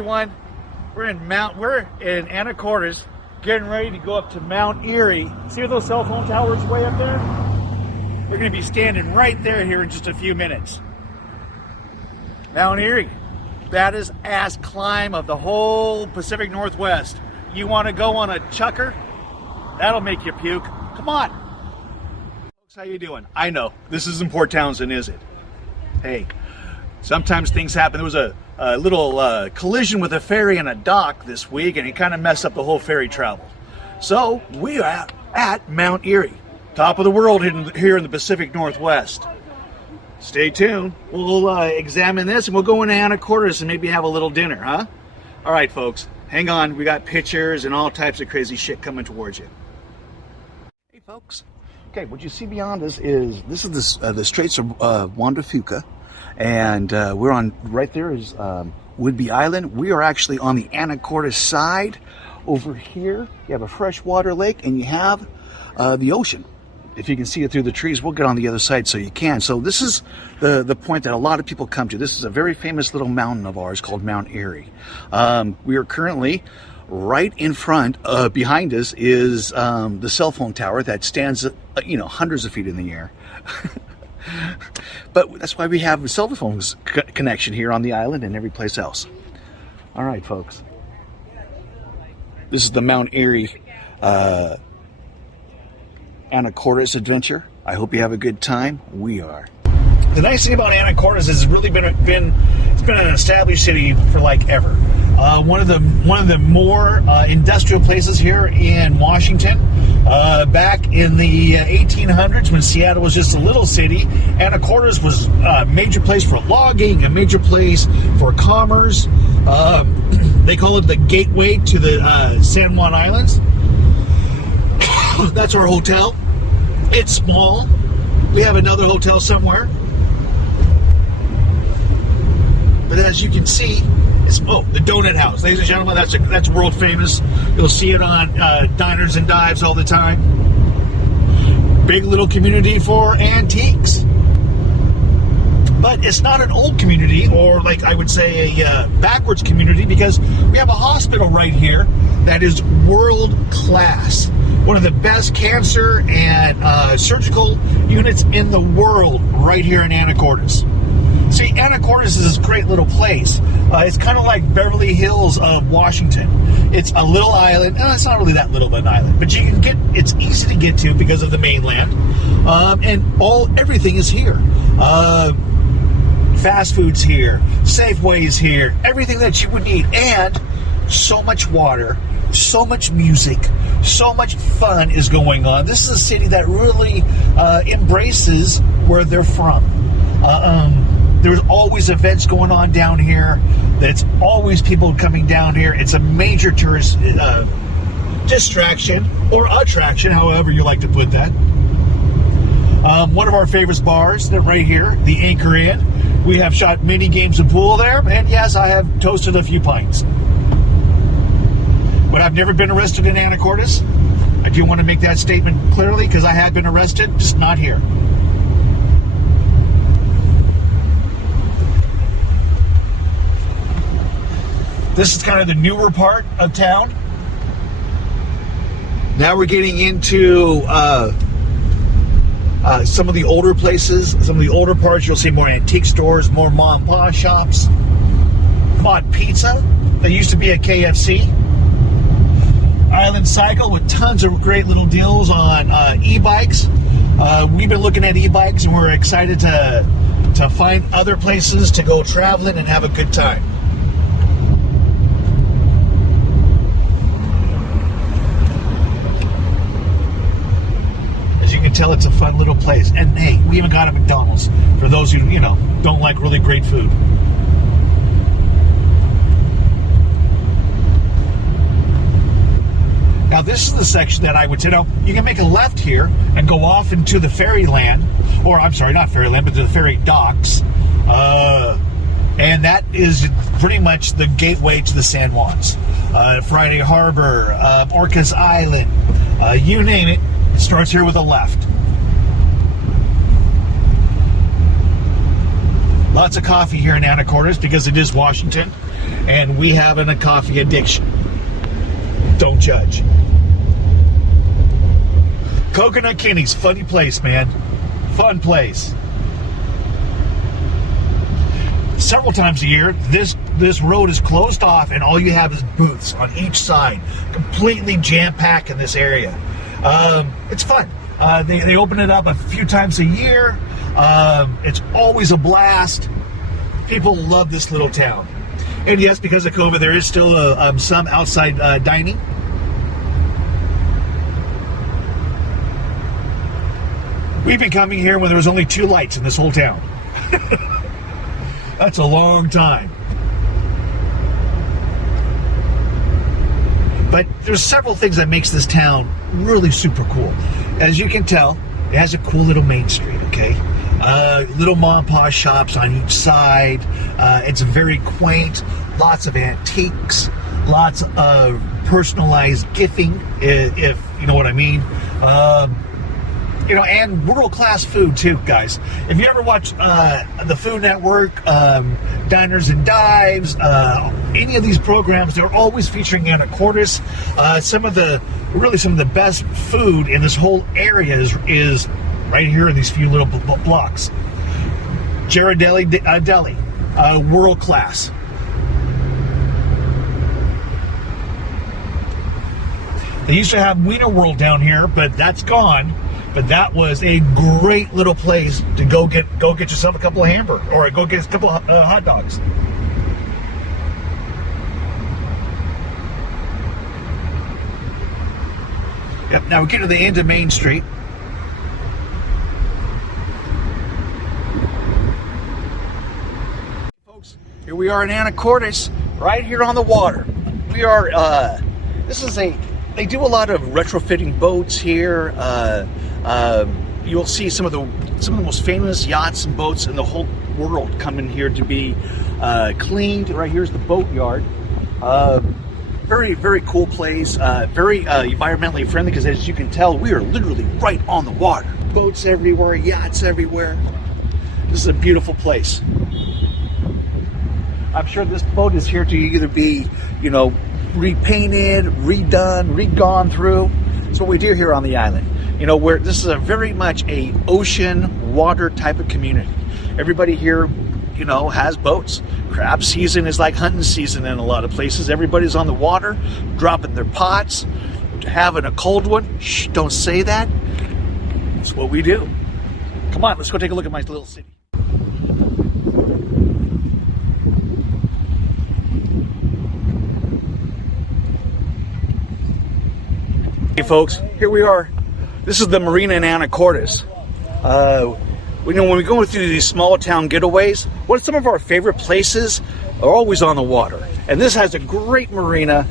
everyone. We're in Anacortes, getting ready to go up to Mount Erie. See those cell phone towers way up there? We're going to be standing right there here in just a few minutes. Mount Erie, baddest ass climb of the whole Pacific Northwest. You want to go on a chucker? That'll make you puke. Come on. Folks, how you doing? I know, this isn't Port Townsend, is it? Hey, sometimes things happen. There was a little collision with a ferry and a dock this week, and it kind of messed up the whole ferry travel. So we are at Mount Erie, top of the world here in the Pacific Northwest. Stay tuned. We'll examine this, and we'll go into Anacortes and maybe have a little dinner, huh? All right, folks, hang on. We got pictures and all types of crazy shit coming towards you. Hey, folks. Okay, what you see beyond us is the Straits of Juan de Fuca. And we're on, right there is Whidbey Island. We are actually on the Anacortes side. Over here, you have a freshwater lake, and you have the ocean. If you can see it through the trees, we'll get on the other side so you can. So this is the point that a lot of people come to. This is a very famous little mountain of ours called Mount Erie. We are currently right in front, behind us is the cell phone tower that stands, hundreds of feet in the air. But that's why we have a cell phone connection here on the island and every place else. All right, folks. This is the Mount Erie Anacortes adventure. I hope you have a good time. We are. The nice thing about Anacortes is it's really been an established city for like ever. One of the more industrial places here in Washington. Back in the 1800s, when Seattle was just a little city, Anacortes was a major place for logging, a major place for commerce. They call it the Gateway to the San Juan Islands. That's our hotel. It's small. We have another hotel somewhere. But as you can see, it's the Donut House. Ladies and gentlemen, that's world famous. You'll see it on diners and dives all the time. Big little community for antiques. But it's not an old community, or like I would say a backwards community, because we have a hospital right here that is world class. One of the best cancer and surgical units in the world right here in Anacortes. See, Anacortes is this great little place. It's kind of like Beverly Hills of Washington. It's a little island. It's not really that little of an island, but you can it's easy to get to because of the mainland. And everything is here. Fast food's here, Safeway's here, everything that you would need, and so much water, so much music, so much fun is going on. This is a city that really embraces where they're from. There's always events going on down here. There's always people coming down here. It's a major tourist distraction or attraction, however you like to put that. One of our favorite bars right here, the Anchor Inn. We have shot many games of pool there, and yes, I have toasted a few pints. But I've never been arrested in Anacortes. I do want to make that statement clearly, because I have been arrested, just not here. This is kind of the newer part of town. Now we're getting into some of the older places, some of the older parts. You'll see more antique stores, more mom and pop shops. Mod Pizza, that used to be a KFC. Island Cycle with tons of great little deals on e-bikes. We've been looking at e-bikes, and we're excited to find other places to go traveling and have a good time. As you can tell, it's a fun little place. And hey, we even got a McDonald's for those who, don't like really great food. Now this is the section that I would say, you can make a left here and go off into the ferryland, or I'm sorry, not ferryland, but to the ferry docks. And that is pretty much the gateway to the San Juans. Friday Harbor, Orcas Island, you name it, it starts here with a left. Lots of coffee here in Anacortes because it is Washington. and we have a coffee addiction. Don't judge. Coconut Kenny's, funny place, man. Fun place. Several times a year, this road is closed off, and all you have is booths on each side, completely jam-packed in this area. It's fun. They open it up a few times a year. It's always a blast. People love this little town. And yes, because of COVID, there is still some outside dining. We've been coming here when there was only 2 lights in this whole town. That's a long time. But there's several things that makes this town really super cool. As you can tell, it has a cool little main street, okay? Little mom and pop shops on each side. It's very quaint. Lots of antiques. Lots of personalized gifting, if you know what I mean. You know, and world-class food too, guys. If you ever watch the Food Network, Diners and Dives, any of these programs, they're always featuring Anacortes. Some of the best food in this whole area is right here in these few little blocks. Ghirardelli Deli, world-class. They used to have Wiener World down here, but that's gone. But that was a great little place to go get yourself a couple of hamburgers, or go get a couple of hot dogs. Yep. Now we get to the end of Main Street. Folks, here we are in Anacortes, right here on the water. We are. They do a lot of retrofitting boats here. You'll see some of the most famous yachts and boats in the whole world come in here to be cleaned. Right here's the boat yard. Very, very cool place. Very environmentally friendly, because as you can tell, we are literally right on the water. Boats everywhere, yachts everywhere. This is a beautiful place. I'm sure this boat is here to either be, you know, repainted, redone, gone through. That's what we do here on the island. You know, where this is a very much a ocean water type of community. Everybody here, you know, has boats. Crab season is like hunting season in a lot of places. Everybody's on the water, dropping their pots, having a cold one. Shh, don't say that. That's what we do. Come on, let's go take a look at my little city. Hey folks, here we are. This is the marina in Anacortes. When we go through these small town getaways, what are some of our favorite places are always on the water. And this has a great marina.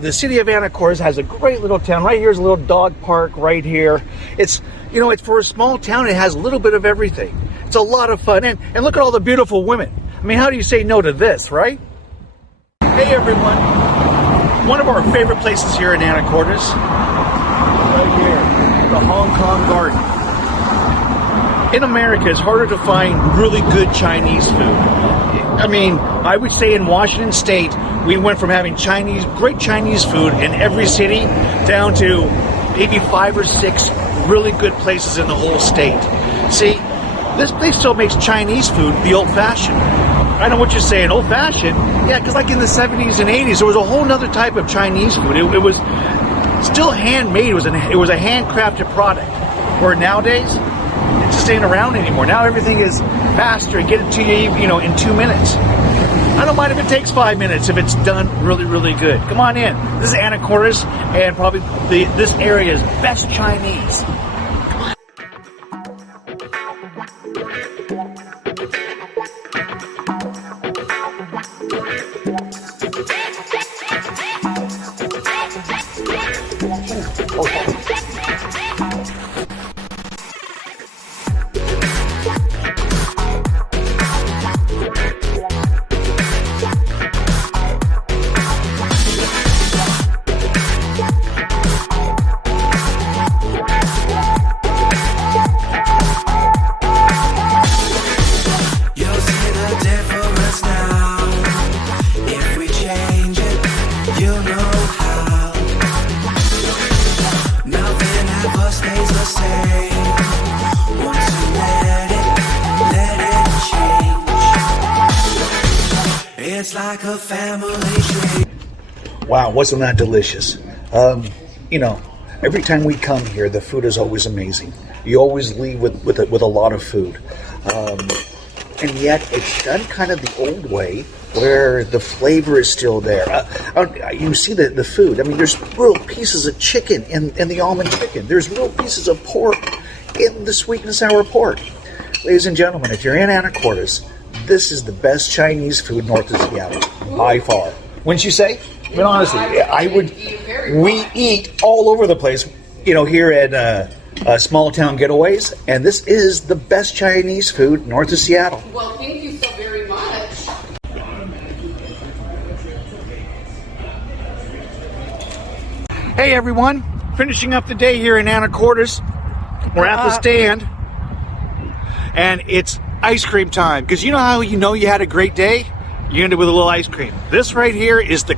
The city of Anacortes has a great little town. Right here's a little dog park right here. It's, you know, it's for a small town, it has a little bit of everything. It's a lot of fun. And look at all the beautiful women. I mean, how do you say no to this, right? Hey everyone. One of our favorite places here in Anacortes, right here, the Hong Kong Garden. In America, it's harder to find really good Chinese food. I mean, I would say in Washington State, we went from having great Chinese food in every city down to maybe 5 or 6 really good places in the whole state. See, this place still makes Chinese food the old-fashioned. I know what you're saying, old-fashioned? Yeah, because like in the 70s and 80s, there was a whole nother type of Chinese food. It was still handmade. It was a handcrafted product. Where nowadays, it just ain't around anymore. Now everything is faster and get it to you, you know, in 2 minutes. I don't mind if it takes 5 minutes if it's done really, really good. Come on in. This is Anacortes, and probably this area's best Chinese. Want to let it change. It's like a family tree. Wow, wasn't that delicious? You know, every time we come here, the food is always amazing. You always leave with a lot of food. And yet it's done kind of the old way where the flavor is still there. You see the food. I mean, there's real pieces of chicken in the almond chicken. There's real pieces of pork in the sweet and sour pork. Ladies and gentlemen, if you're in Anacortes, this is the best Chinese food north of Seattle, by far. Wouldn't you say? I mean, honestly, I would. We eat all over the place, you know, here at small town Getaways, and this is the best Chinese food north of Seattle. Well, thank you so very much. Hey everyone, finishing up the day here in Anacortes. We're at the stand, and it's ice cream time. Because you know how you know you had a great day? You end it with a little ice cream. This right here is the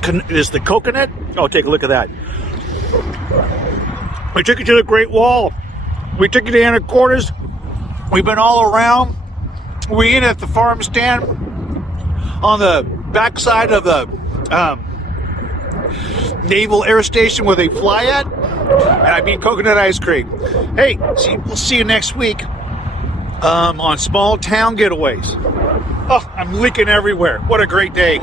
coconut. Oh, take a look at that. We took it to the Great Wall. We took it to Anacortes. We've been all around. We in at the farm stand on the backside of the Naval Air Station where they fly at, and I mean coconut ice cream. Hey, we'll see you next week on Small Town Getaways. Oh, I'm leaking everywhere. What a great day.